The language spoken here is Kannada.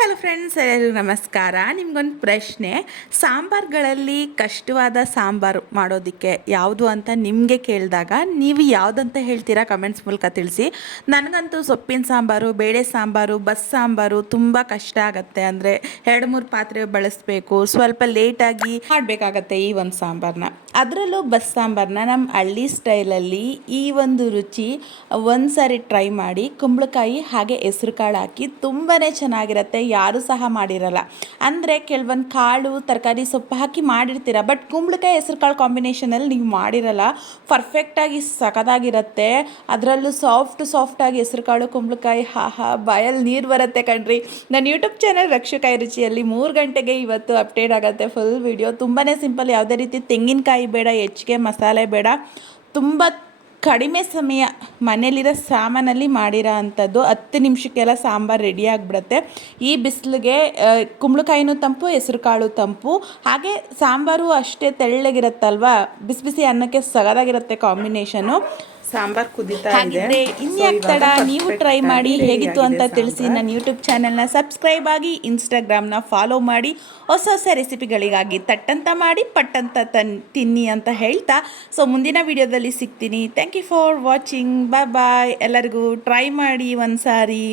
ಹಲೋ ಫ್ರೆಂಡ್ಸ್, ಎಲ್ಲರಿಗೂ ನಮಸ್ಕಾರ. ನಿಮ್ಗೊಂದು ಪ್ರಶ್ನೆ. ಸಾಂಬಾರುಗಳಲ್ಲಿ ಕಷ್ಟವಾದ ಸಾಂಬಾರು ಮಾಡೋದಕ್ಕೆ ಯಾವುದು ಅಂತ ನಿಮಗೆ ಕೇಳಿದಾಗ ನೀವು ಯಾವುದಂತ ಹೇಳ್ತೀರಾ? ಕಮೆಂಟ್ಸ್ ಮೂಲಕ ತಿಳಿಸಿ. ನನಗಂತೂ ಸೊಪ್ಪಿನ ಸಾಂಬಾರು, ಬೇಳೆ ಸಾಂಬಾರು, ಬಸ್ ಸಾಂಬಾರು ತುಂಬ ಕಷ್ಟ ಆಗುತ್ತೆ. ಅಂದರೆ 2-3 ಪಾತ್ರೆ ಬಳಸಬೇಕು, ಸ್ವಲ್ಪ ಲೇಟಾಗಿ ಮಾಡಬೇಕಾಗತ್ತೆ ಈ ಒಂದು ಸಾಂಬಾರನ್ನ. ಅದರಲ್ಲೂ ಬಸ್ ಸಾಂಬಾರನ್ನ ನಮ್ಮ ಹಳ್ಳಿ ಸ್ಟೈಲಲ್ಲಿ ಈ ಒಂದು ರುಚಿ ಒಂದು ಸಾರಿ ಟ್ರೈ ಮಾಡಿ. ಕುಂಬಳಕಾಯಿ ಹಾಗೆ ಹೆಸರು ಕಾಳು ಹಾಕಿ ತುಂಬಾ ಚೆನ್ನಾಗಿರುತ್ತೆ. ಯಾರೂ ಸಹ ಮಾಡಿರಲ್ಲ. ಅಂದರೆ ಕೆಲವೊಂದು ಕಾಳು ತರಕಾರಿ ಸೊಪ್ಪು ಹಾಕಿ ಮಾಡಿರ್ತೀರ, ಬಟ್ ಕುಂಬಳಕಾಯಿ ಹೆಸರು ಕಾಳು ಕಾಂಬಿನೇಷನಲ್ಲಿ ನೀವು ಮಾಡಿರಲ್ಲ. ಪರ್ಫೆಕ್ಟಾಗಿ ಸಖತ್ತಾಗಿರುತ್ತೆ. ಅದರಲ್ಲೂ ಸಾಫ್ಟಾಗಿ ಹೆಸರು ಕಾಳು ಕುಂಬಳಕಾಯಿ, ಬಾಯಲ್ಲಿ ನೀರು ಬರುತ್ತೆ ಕಣ್ರಿ. ನನ್ನ ಯೂಟ್ಯೂಬ್ ಚಾನಲ್ ರಕ್ಷಕಾಯಿ ರುಚಿಯಲ್ಲಿ 3 ಗಂಟೆಗೆ ಇವತ್ತು ಅಪ್ಡೇಟ್ ಆಗುತ್ತೆ ಫುಲ್ ವಿಡಿಯೋ. ತುಂಬಾ ಸಿಂಪಲ್, ಯಾವುದೇ ರೀತಿ ತೆಂಗಿನಕಾಯಿ ಬೇಡ, ಹೆಚ್ಚಿಗೆ ಮಸಾಲೆ ಬೇಡ, ತುಂಬ ಕಡಿಮೆ ಸಮಯ ಮನೇಲಿರೋ ಸಾಮಾನಲ್ಲಿ ಮಾಡಿರೋ ಅಂಥದ್ದು. 10 ನಿಮಿಷಕ್ಕೆಲ್ಲ ಸಾಂಬಾರು ರೆಡಿ ಆಗಿಬಿಡುತ್ತೆ. ಈ ಬಿಸಿಲಿಗೆ ಕುಂಬಳಕಾಯಿನೂ ತಂಪು, ಹೆಸರು ಕಾಳು ತಂಪು, ಹಾಗೆ ಸಾಂಬಾರು ಅಷ್ಟೇ ತೆಳ್ಳಗಿರುತ್ತಲ್ವ, ಬಿಸಿ ಬಿಸಿ ಅನ್ನಕ್ಕೆ ಸಗದಾಗಿರುತ್ತೆ ಕಾಂಬಿನೇಷನು. ಸಾಂಬಾರು ಕುದೀತಾ ಇದೆ. ಇನ್ಯಾಕೆ ತಡ, ನೀವು ಟ್ರೈ ಮಾಡಿ ಹೇಗಿತ್ತು ಅಂತ ತಿಳಿಸಿ. ನನ್ನ ಯೂಟ್ಯೂಬ್ ಚಾನಲ್ನ ಸಬ್ಸ್ಕ್ರೈಬ್ ಆಗಿ, ಇನ್ಸ್ಟಾಗ್ರಾಮ್ನ ಫಾಲೋ ಮಾಡಿ. ಹೊಸ ರೆಸಿಪಿಗಳಿಗಾಗಿ ತಟ್ಟಂತ ಮಾಡಿ ಪಟ್ಟಂತ ತಿನ್ನಿ ಅಂತ ಹೇಳ್ತಾ, ಸೊ ಮುಂದಿನ ವಿಡಿಯೋದಲ್ಲಿ ಸಿಗ್ತೀನಿ. Thank you for watching. Bye. ಎಲ್ಲರಿಗೂ ಟ್ರೈ ಮಾಡಿ ಒಂದು ಸಾರಿ.